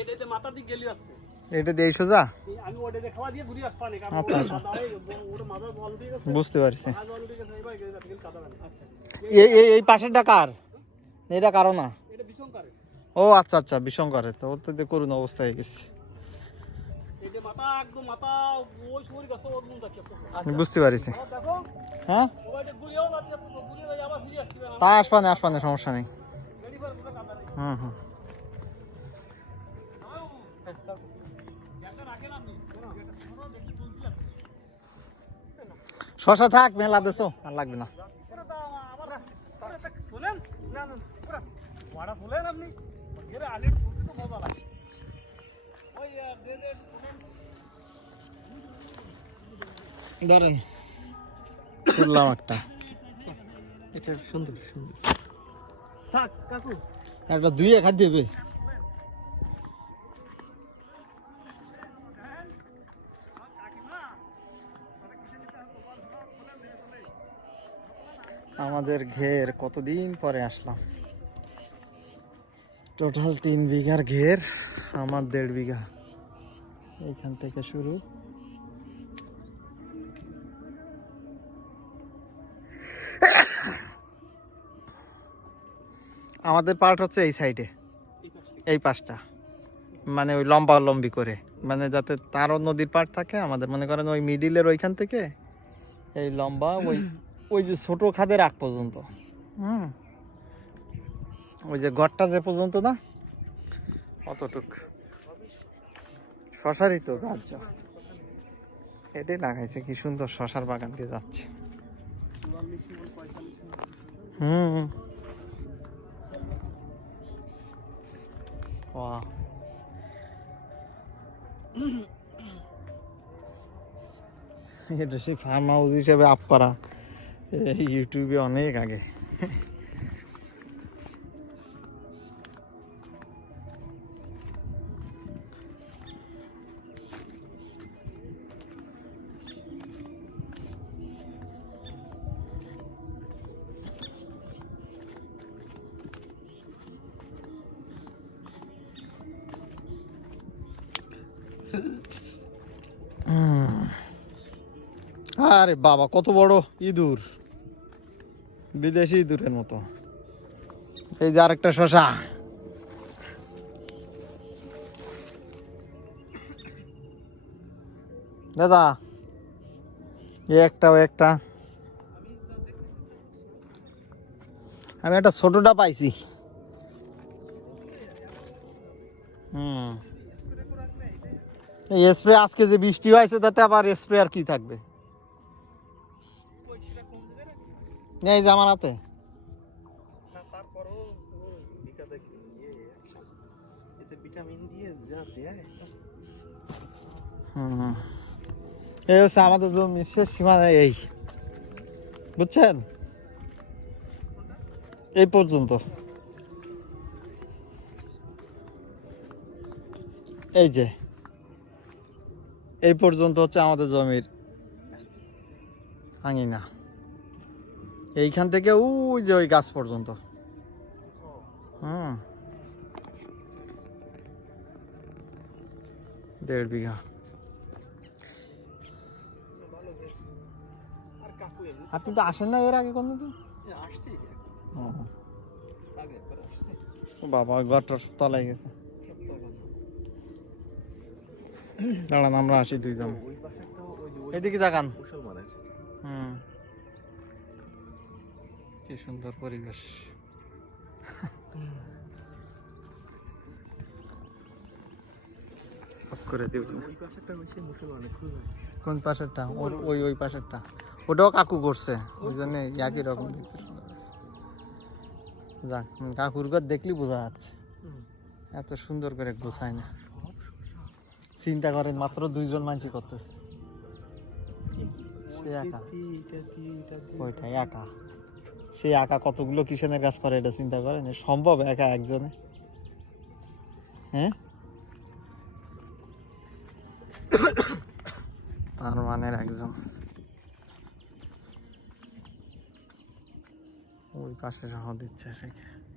এটাতে মাথার দিক গেলি আছে এটা দিয়ে সোজা আমি ওটাতে খাওয়া দিয়ে ঘুরি আসপানি কারণ ওটা মাথার বল দিয়ে গেছে বুঝতে পারছি জল দিয়ে গেছে এবার গেছে কাদা বানি আচ্ছা এই পাশেরটা কার এটা কারো না এটা বিশঙ্করে ও আচ্ছা আচ্ছা বিশঙ্করে তো ওর তো করুন অবস্থা হয়ে গেছে এটা মাথা একদম মাথা ওই শরীর গেছে ওর মন যাচ্ছে বুঝতে পারছি দেখো হ্যাঁ ওইটা ঘুরিয়েও যাচ্ছে ঘুরিয়ে যাই আবার ফিরে আসবে তা আসবানে সমস্যা নেই রেডি করে পুরো কাদা নেই হুম শশা থাক মেলা দেছো আর লাগবে না ধরেন শুনলাম একটা এটা সুন্দর সুন্দর থাক কাকু একটা দুই এক হাত দেবে আমাদের ঘের কতদিন পরে আসলাম টোটাল 3 বিঘার ঘের আমার 1.5 বিঘা এইখান থেকে শুরু আমাদের পার্ট হচ্ছে এই সাইডে এই পাশটা মানে ওই লম্বা লম্বি করে মানে যাতে তারও নদীর পাড় থাকে আমাদের মনে করেন ওই মিডিলের ওইখান থেকে এই লম্বা ওই যে ছোট খাদের আগ পর্যন্ত ওই যে গড়টা যে পর্যন্ত না অতটুক শশারই তো রাজ্য এটাই লাগাইছে কি সুন্দর শশার বাগান দিয়ে যাচ্ছে বাহ এটা সেই ফার্ম হাউস হিসেবে আপ করা ইউটিউবে অনেক আগে আরে বাবা কত বড় ইঁদুর বিদেশি ইঁদুরের মতো এই যে আরেকটা শশা দাদা একটা আমি একটা ছোটটা পাইছি এই স্প্রে আজকে যে বৃষ্টি হয়েছে তাতে আবার স্প্রে আর কি থাকবে এই জামানাতে এই হচ্ছে আমাদের জমি শেষ সীমানায় এই বুঝছেন এই পর্যন্ত এই যে এই পর্যন্ত হচ্ছে আমাদের জমির আঙিনা এইখান থেকে ওই যে ওই গাছ পর্যন্ত 1.5 বিঘা আপনি তো আসেন না এর আগে কোনদিন বাবা ঘরটার তলায় গেছে দাঁড়ান আমরা আসি দুইজন এদিকে দেখান কি সুন্দর পরিবেশ করে দিব কোন পাশেরটা ওই পাশেরটা ওটাও কাকু করছে ওই জন্য একই রকম যাক কাকুর ঘর দেখলি বোঝা যাচ্ছে এত সুন্দর করে গোছায় না চিন্তা করেন মাত্র 2 জন মানুষ করতেছে সে একা ওইটাই একা সে একা কতগুলো কিষানের কাজ করে এটা চিন্তা করেন সম্ভব একা একজনে হ্যাঁ তার মানের একজন ওই পাশে সহ দিচ্ছে সেখানে